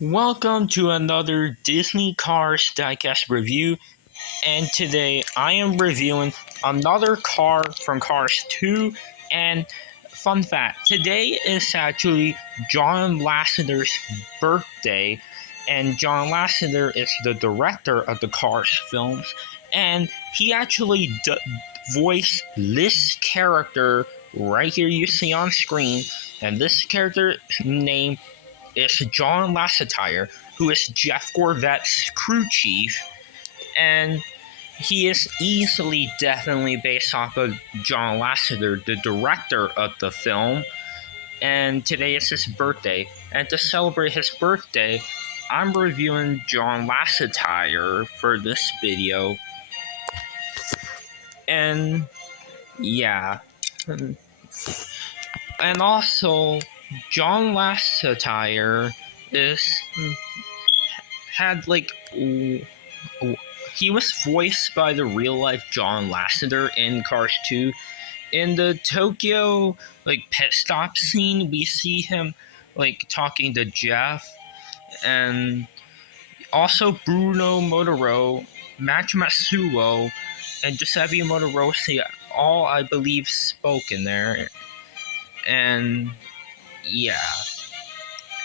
Welcome to another Disney Cars Diecast review, and today I am reviewing another car from Cars 2. And fun fact, today is actually John Lasseter's birthday, and John Lasseter is the director of the Cars films, and he actually voiced this character right here you see on screen, and this character's name is John Lassetire, who is Jeff Gorvet's crew chief, and he is easily, definitely based off of John Lasseter, the director of the film. And today is his birthday, and to celebrate his birthday, I'm reviewing John Lassetire for this video. And yeah, and also John Lassetire had he was voiced by the real life John Lasseter in Cars 2. In the Tokyo pit stop scene, we see him talking to Jeff, and also Bruno Motoro, Matt Matsuo, and Giuseppe Motorosi all, I believe, spoke in there. And yeah.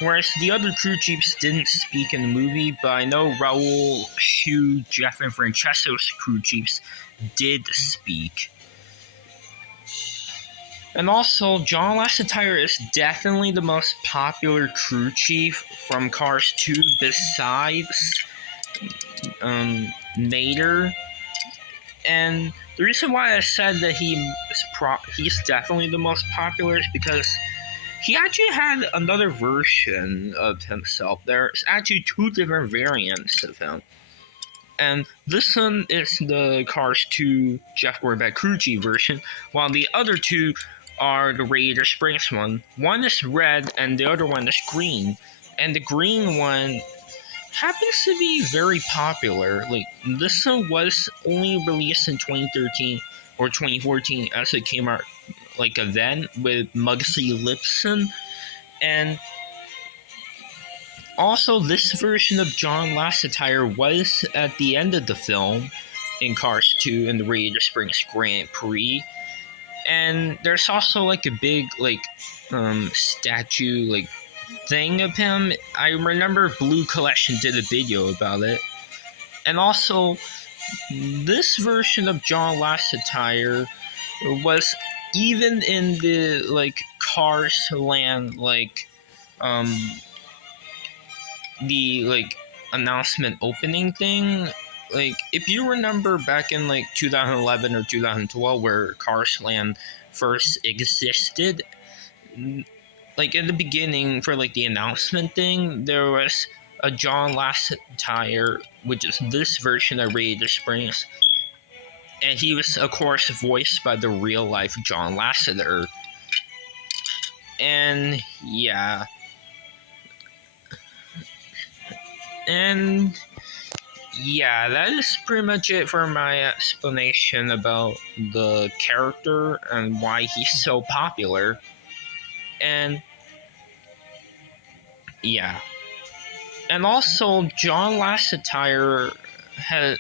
Whereas the other crew chiefs didn't speak in the movie, but I know Raul, Shu, Jeff, and Francesco's crew chiefs did speak. And also, John Lassetire is definitely the most popular crew chief from Cars 2 besides Nader. And the reason why I said that he's definitely the most popular is because he actually had another version of himself. There's actually two different variants of him. And this one is the Cars 2 Jeff Gorvet crew chief version, while the other two are the Radiator Springs one. One is red and the other one is green. And the green one happens to be very popular. This one was only released in 2013 or 2014 as it came out event with Muggsy Lipson. And also this version of John Lassetire was at the end of the film in Cars 2 in the Radiator Springs Grand Prix. And there's also a big statue thing of him. I remember Blue Collection did a video about it. And also this version of John Lassetire was even in the Cars Land the announcement opening thing. If you remember back in 2011 or 2012 where Cars Land first existed, in the beginning for the announcement thing, there was a John Lassetire, which is this version of Radiator Springs, and he was of course voiced by the real life John Lasseter. And yeah. And yeah, that is pretty much it for my explanation about the character and why he's so popular. And yeah. And also, John Lassetire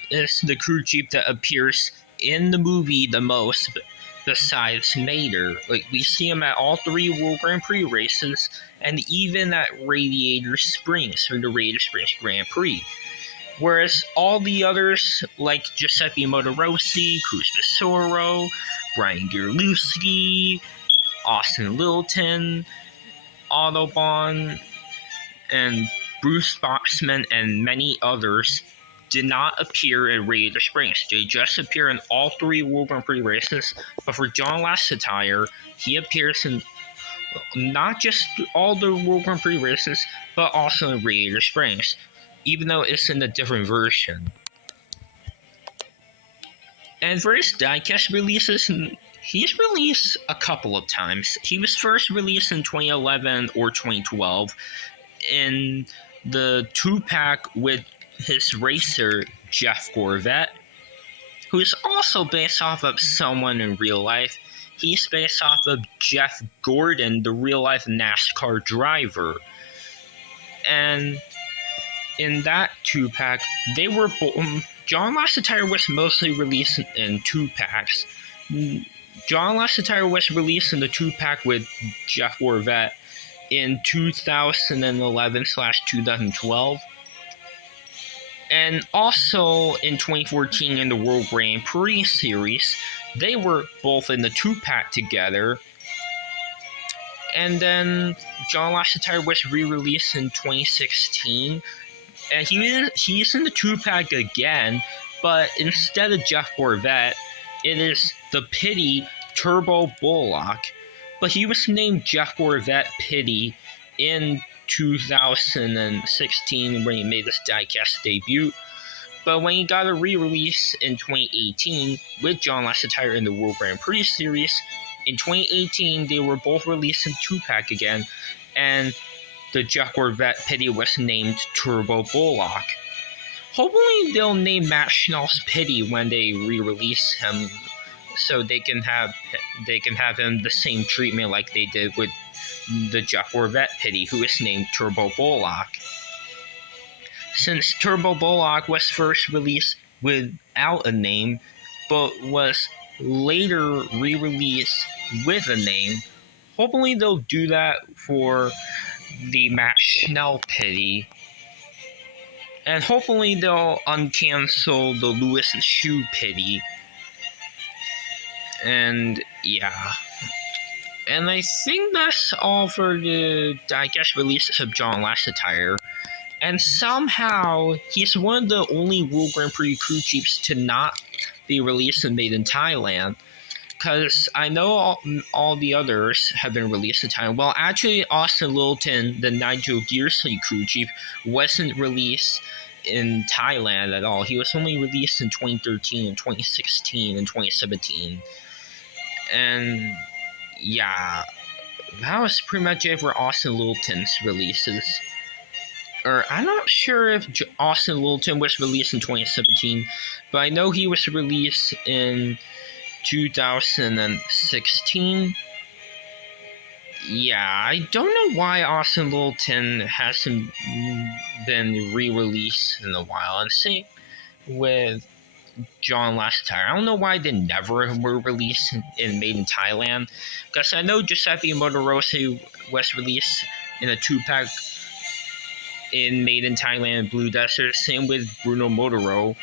is the crew chief that appears in the movie the most, besides Nader. We see him at all three World Grand Prix races, and even at Radiator Springs, or the Radiator Springs Grand Prix. Whereas all the others, like Giuseppe Motorosi, Cruz Visoro, Brian Gerlowski, Austin Littleton, Autobahn, and Bruce Boxman, and many others, did not appear in Radiator Springs. They just appear in all three World Grand Prix races. But for John Lassetire, he appears in not just all the World Grand Prix races, but also in Radiator Springs, even though it's in a different version. And for his diecast releases, he's released a couple of times. He was first released in 2011 or 2012 in the 2-pack with his racer, Jeff Gorvet, who is also based off of someone in real life. He's based off of Jeff Gordon, the real life NASCAR driver. And in that two-pack, they were John Lassetire was mostly released in two-packs. John Lassetire was released in the two-pack with Jeff Gorvette in 2011/2012. And also in 2014 in the World Grand Prix Series, they were both in the two-pack together. And then John Lassetire was re-released in 2016, and he's in the two-pack again, but instead of Jeff Gorvette, it is the Pity Turbo Bullock. But he was named Jeff Gorvette Pity in 2016 when he made his diecast debut. But when he got a re-release in 2018 with John Lassetire in the World Grand Prix Series, in 2018 they were both released in two-pack again, and the Jeff Gorvette Pity was named Turbo Bullock. Hopefully they'll name Matt Schnell's Pity when they re-release him, so they can have him the same treatment like they did with the Jeff Gorvette Pity, who is named Turbo Bullock. Since Turbo Bullock was first released without a name, but was later re-released with a name, hopefully they'll do that for the Matt Schnell Pity. And hopefully they'll uncancel the Lewis and Shoe Pity. And yeah. And I think that's all for the diecast releases of John Lassetire. And somehow, he's one of the only World Grand Prix crew chiefs to not be released and made in Thailand. Because I know all the others have been released in Thailand. Well, actually, Austin Littleton, the Nigel Gearsley crew chief, wasn't released in Thailand at all. He was only released in 2013, 2016, and 2017. And yeah, that was pretty much it for Austin Littleton's releases. Or I'm not sure if Austin Littleton was released in 2017, but I know he was released in 2016. Yeah, I don't know why Austin Littleton hasn't been re-released in a while. And same with John Lassetire. I don't know why they never were released and made in Thailand. Because I know Giuseppe Motorosi was released in a two-pack made in Thailand and Blue Desert. Same with Bruno Motoro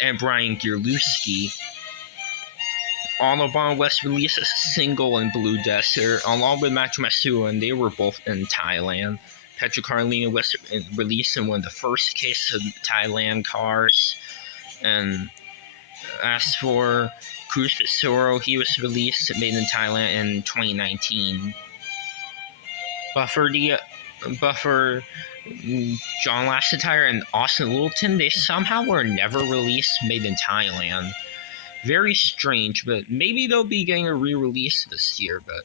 and Brian Gierlewski. Autobahn was released as a single in Blue Desert, along with Macho Matsuo, and they were both in Thailand. Petra Carlino was released in one of the first cases of Thailand cars. And as for Cruz Pizarro, he was released made in Thailand in 2019. But for John Lassetire and Austin Littleton, they somehow were never released made in Thailand. Very strange, but maybe they'll be getting a re-release this year, but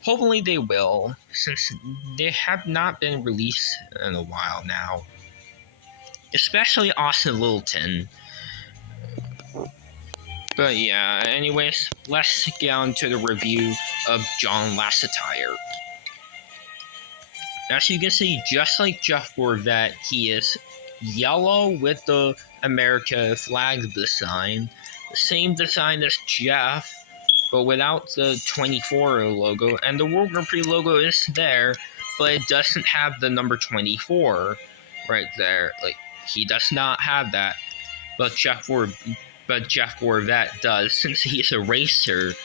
hopefully they will, since they have not been released in a while now. Especially Austin Littleton. But yeah, anyways, let's get on to the review of John Lassetire. As you can see, just like Jeff Gorvette, he is yellow with the America flag design. The same design as Jeff, but without the 24 logo. And the World Grand Prix logo is there, but it doesn't have the number 24 right there. Like, he does not have that. But Jeff Gorvette does, since he's a racer.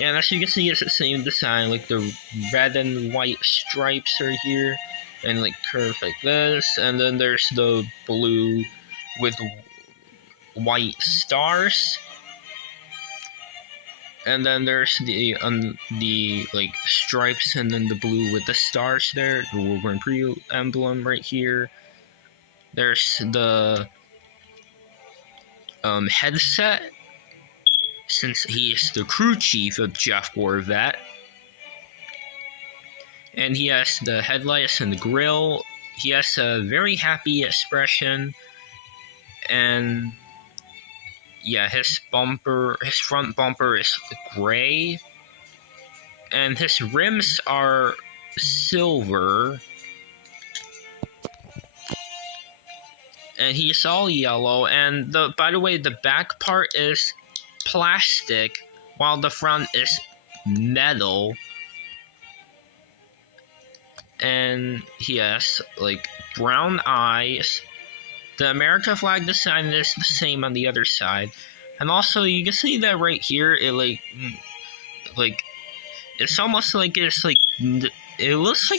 And as you can see, it's the same design, like the red and white stripes are here, and like curves like this, and then there's the blue with white stars, and then there's the like stripes, and then the blue with the stars there, the World Grand Prix emblem right here. There's the headset, since he is the crew chief of Jeff Gorvette. And he has the headlights and the grill. He has a very happy expression. And yeah, his front bumper is gray. And his rims are silver. and he's all yellow. And by the way, the back part is plastic, while the front is metal. And he has like brown eyes. The America flag design is the same on the other side, and also you can see that right here. It like it's almost like it's like it looks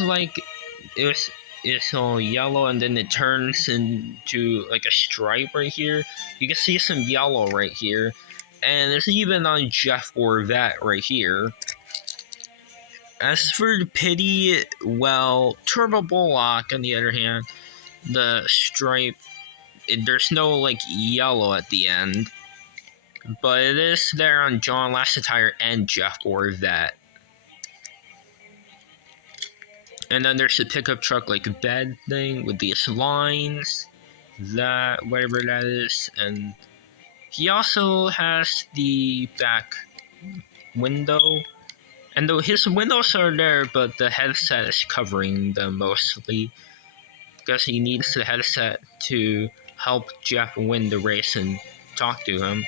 like it's all yellow, and then it turns into like a stripe right here. You can see some yellow right here, and it's even on Jeff Corvette right here. As for the pity, well, Turbo Bullock on the other hand, the stripe, there's no like yellow at the end, but it is there on John Lassetire and Jeff Corvette. And then there's a pickup truck like bed thing with these lines, that whatever that is, and he also has the back window. And though his windows are there, but the headset is covering them mostly, because he needs the headset to help Jeff win the race and talk to him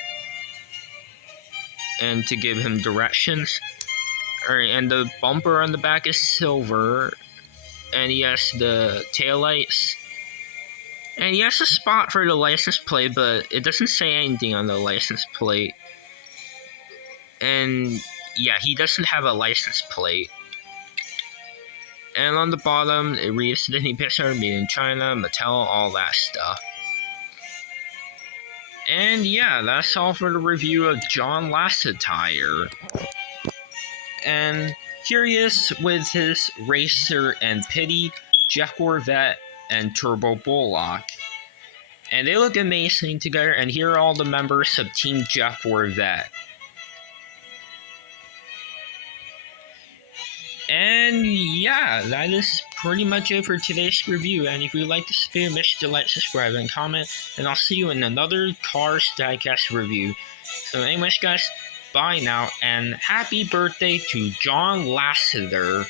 and to give him directions. Alright, and the bumper on the back is silver, and he has the taillights, and he has a spot for the license plate, but it doesn't say anything on the license plate. And yeah, he doesn't have a license plate. And on the bottom, it reads Disney Pixar, made in China, Mattel, all that stuff. And yeah, that's all for the review of John Lassetire. And here he is with his Racer and Pity, Jeff Corvette, and Turbo Bullock. And they look amazing together, and here are all the members of Team Jeff Corvette. And yeah, that is pretty much it for today's review. And if you like this video, make sure to like, subscribe, and comment. And I'll see you in another Cars Diecast review. So anyways guys, bye now, and happy birthday to John Lasseter.